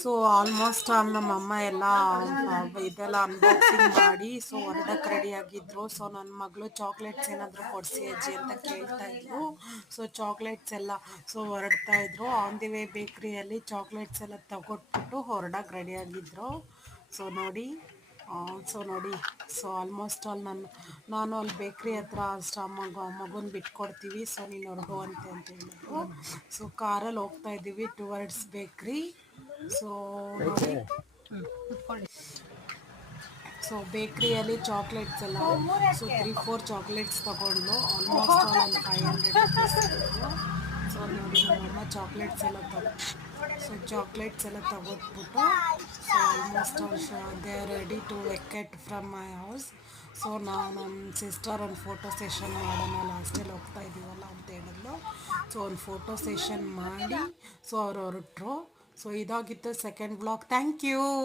So almost ನಮ್ಮಮ್ಮ ಎಲ್ಲ ಇದೆಲ್ಲ ಅನ್ಬಾಕ್ಸಿಂಗ್ ಮಾಡಿ ಸೊ ಹೊರಡಕ್ಕೆ ರೆಡಿ ಆಗಿದ್ರು. ಸೊ ನನ್ನ ಮಗಳು ಚಾಕ್ಲೇಟ್ಸ್ ಏನಾದರೂ ಕೊಡಿಸಿ ಅಜ್ಜಿ ಅಂತ ಕೇಳ್ತಾ ಇದ್ರು. ಸೊ ಚಾಕ್ಲೇಟ್ಸ್ ಎಲ್ಲ ಸೊ ಹೊರಡ್ತಾ ಇದ್ರು. ಆನ್ ದಿ ವೇ ಬೇಕ್ರಿಯಲ್ಲಿ ಚಾಕ್ಲೇಟ್ಸ್ ಎಲ್ಲ ತಗೊಟ್ಬಿಟ್ಟು ಹೊರಡಕ್ಕೆ ರೆಡಿ ಆಗಿದ್ರು. ಸೊ ನೋಡಿ, ನೋಡಿ, ಸೊ ಆಲ್ಮೋಸ್ಟ್ ಆಲ್ ನಾನು ಅಲ್ಲಿ ಬೇಕ್ರಿ ಹತ್ರ ಅಷ್ಟು ಮಗುನ ಬಿಟ್ಕೊಡ್ತೀವಿ, ಸೊ ನೀನು ಹೊರಡುವಂತೆ ಅಂತ ಹೇಳಿದ್ರು. ಸೊ ಕಾರಲ್ಲಿ ಹೋಗ್ತಾ ಇದ್ದೀವಿ ಟುವರ್ಡ್ಸ್ ಬೇಕ್ರಿ. ಸೊ ನೋಡಿ, ಸೊ ಬೇಕ್ರಿಯಲ್ಲಿ ಚಾಕ್ಲೇಟ್ಸ್ ಎಲ್ಲ ಸೊ 3-4 ಚಾಕ್ಲೇಟ್ಸ್ ತೊಗೊಂಡು ಆಲ್ಮೋಸ್ಟ್ ಆಲ್ ಒಂದು 500 ರುಪೀಸ್ ಇತ್ತು. ಸೊ ನೋಡಿ ನಮ್ಮಮ್ಮ ಚಾಕ್ಲೇಟ್ಸ್ ಎಲ್ಲ ಸೊ ಚಾಕ್ಲೇಟ್ಸ್ ಎಲ್ಲ ತಗೊಟ್ಬಿಟ್ಟು so almost all they are ready to vacate from my house. So ನಾವು ನಮ್ಮ ಸಿಸ್ಟರ್ ಒಂದು ಫೋಟೋ ಸೆಷನ್ ಮಾಡೋಣ, ಲಾಸ್ಟಲ್ಲಿ ಹೋಗ್ತಾ ಇದ್ದೀವಲ್ಲ ಅಂತ ಹೇಳಿದ್ಲು. ಸೊ ಒಂದು ಫೋಟೋ ಸೆಷನ್ ಮಾಡಿ ಸೊ ಅವ್ರು ಹೊರಟ್ರು. ಸೊ ಇದಾಗಿತ್ತು ಸೆಕೆಂಡ್ ಬ್ಲಾಗ್. Thank you.